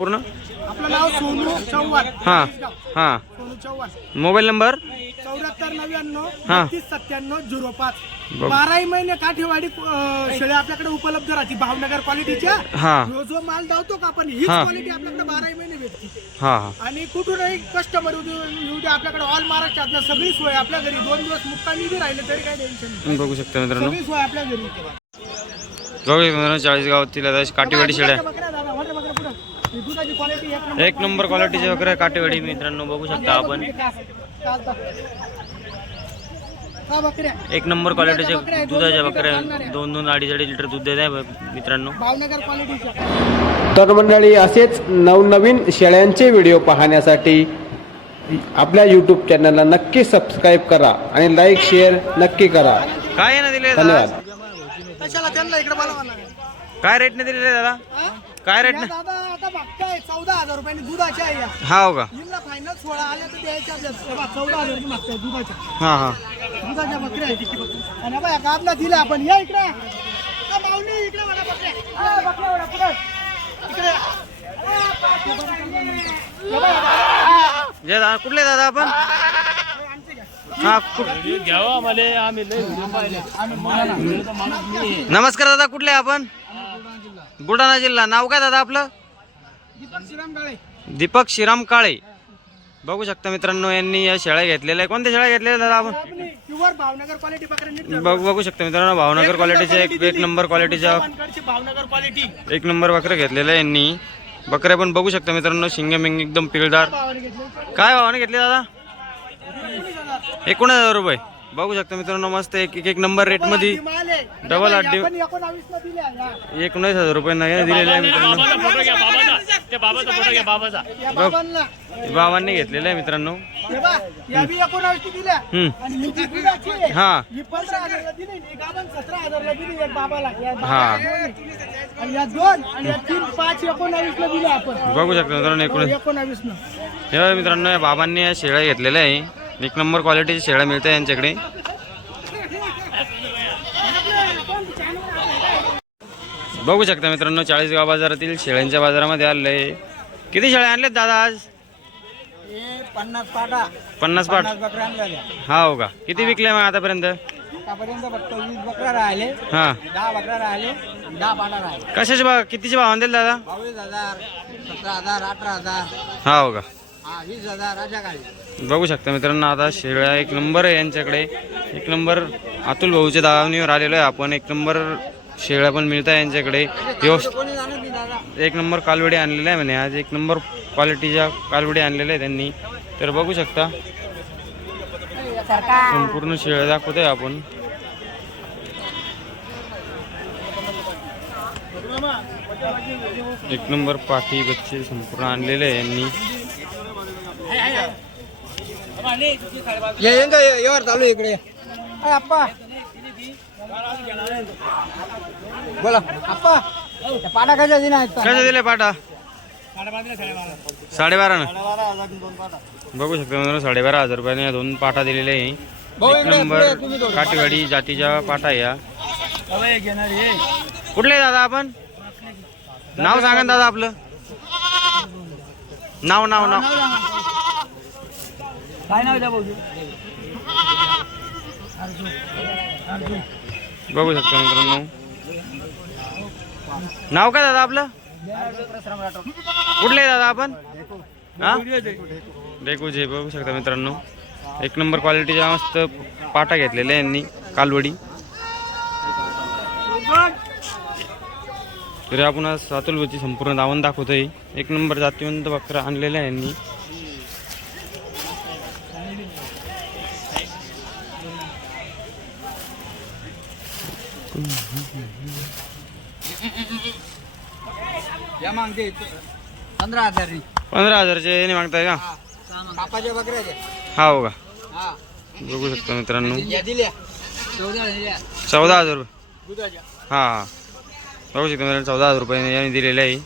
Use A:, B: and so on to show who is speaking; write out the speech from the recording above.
A: पूर्ण?
B: आपलं नाव सोनू चव्हाण.
A: हां हां.
B: सोनू चव्हाण.
A: Mobile number?
B: चौऱ्याहत्तर नव्याण्णव
A: हा.
B: बत्तीस सत्त्याण्णव झिरो पाच.
A: बघ.
B: बाराही महिने काठेवाडी अं, शेळ्या आपल्याकडे उपलब्ध राहते. भावनगर क्वालिटीच्या.
A: हां.
B: जो माल धावतो का आपण हीच
A: हा.
B: क्वालिटी आपल्याकडे बाराही महिने भेटते.
A: हां हां.
B: आणि कुठूनही कस्टमर येऊ दे आपल्याकडे ऑल महाराष्ट्रात सगळी सोय आपल्या घरी. दोन दिवस मुक्कामी बी राहिले तरी काही टेन्शन नाही.
A: बघू शकता मित्रांनो.
B: सगळी सोय आपल्या घरी
A: बघू मित्रांनो आता काटेवाडी शेळ्या.
B: बकऱ्या दादा, वाटलं बकऱ्या पुढं. ही दुधाची क्वालिटी एक नंबर
A: एक नंबर क्वालिटीचे वगैरे काटेवाडी मित्रांनो बघू शकता आपण. एक नंबर क्वालिटीचे दुधाच्या बकऱ्या दोन दोन अडीच अडीच लिटर दूध देत आहे मित्रांनो.
C: तर मंडळी असेच नवनवीन शेळ्यांचे व्हिडिओ पाहण्यासाठी आपल्या यूट्यूब चॅनलला नक्की सबस्क्राईब करा आणि लाईक शेअर नक्की करा.
A: काय ना दिले
C: धन्यवाद.
A: काय रेटने दिलेले दादा? काय
B: या
A: रेटने
B: दादा आता चौदा हजार रुपयांनी आहे या.
A: हा हो का?
B: हिमला फायनल सोळा आल्या तर द्यायच्या. हे चौदा हजार रुपये मागताय दुधाच्या.
A: हां हां.
B: दुधाच्या बकऱ्या आहेत आणि दिला आपण. या इकडे. आ, माऊली इकडे बघा बकऱ्या. या, बकऱ्या बघा, पुढं. इकडे. या. हे बघा, दादा.
A: जे दादा कुठले दादा आपण? हा कुठ नमस्कार दादा कुठले आपण? बुलढाणा जिल्हा. नाव काय दादा आपलं?
B: दीपक श्रीराम काळे.
A: दीपक श्रीराम काळे. बघू शकता मित्रांनो यांनी या शेळ्या घेतलेल्या आहे कोणत्या शेळ्या घेतलेल्या दादा आपण? बघ बघू शकता मित्रांनो भावनगर क्वालिटीच्या एक एक नंबर क्वालिटीच्या
B: चव्हाणकडची भावनगर क्वालिटी
A: एक नंबर बकऱ्या घेतलेल्या आहे यांनी. बकऱ्या पण बघू शकता मित्रांनो शिंगे मिंग एकदम पिळदार. काय भावाने घेतले? दादा.
B: एकोणीस हजार
A: रुपये. बघू शकता मित्रांनो मस्त एक एक- एक नंबर
B: रेटमध्ये.
A: डबल
B: या.
A: एकोणीस हजार रुपये नव्याने दिलेले आहे मित्रांनो.
B: बाबांना
A: घेतलेलं आहे मित्रांनो.
B: हे ही.
A: हा.
B: ही ही
A: हा. बघू शकता मित्रांनो एकोणीस
B: एकोणावीस
A: हे मित्रांनो या बाबांनी या शेळ्या घेतलेल्या आहे. एक नंबर क्वालिटीच्या शेळ्या मिळतात यांच्याकडे. बघू शकता मित्रांनो चाळीसगाव बाजारातील शेळ्यांच्या बाजारामध्ये आलेलं आहे. किती शेळ्या आणल्यात दादा आज?
B: पन्नास पाटा.
A: पन्नास पाठ हा हो का? किती विकले मग आतापर्यंत?
B: बकऱ्या राहिले.
A: हा.
B: दहा बकऱ्या राहिले दहा पाटा राहिले.
A: कशाचे भाव कितीचे भाव आणतील दादा?
B: बावीस हजार सतरा हजार अठरा हजार.
A: हा हो का? बघू शकता मित्रांनो आता शेळ्या एक नंबर आहे यांच्याकडे. एक नंबर अतुल भाऊच्या दावणीवर आलेलो आहे आपण. एक नंबर शेळ्या पण मिळत आहे यांच्याकडे. व्यवस्थित एक नंबर कालवडी आणलेल्या आहे म्हणे. आज एक नंबर क्वालिटीच्या कालवडी आणलेल्या आहे त्यांनी. तर बघू शकता. संपूर्ण शेळ्या दाखवतोय आपण. एक नंबर पाठी बच्चे संपूर्ण आणलेले आहे यांनी.
B: येवर चालू इकडे. आप्पा बोला. आप्पा पाटा कशा दिन आहेत?
A: कशा दिले पाटा? साडेबारा ना. बघू शकता मित्रांनो साडेबारा हजार रुपयाने या दोन पाटा दिलेले आहे. एक नंबर काठीवाडी जातीच्या पाटा आहे या. कुठले आहे दादा आपण? नाव सांगा ना दादा आपलं. नाव नाव नाव.
B: काय नाव द्या भाऊजी
A: बघू शकता मित्रांनो. नाव काय दादा आपलं? कुठले आहे दादा आपण? हा? डेकूचे बघू शकता मित्रांनो. एक नंबर क्वालिटीच्या मस्त पाटा घेतलेल्या यांनी कालवडी. तरी आपण आज सातुलवची संपूर्ण दावण दाखवतोय. एक नंबर जातीवंत बकरा आणलेला आहे यांनी.
B: पंधरा हजार
A: पंधरा हजारचे याने मागताय का?
B: कापाच्या बकऱ्या
A: हा हो का?
B: हा.
A: बघू शकता मित्रांनो.
B: चौदा
A: हजार रुपये. हा हा. बघू शकता मित्रांनो चौदा हजार रुपये यांनी दिलेले आहे.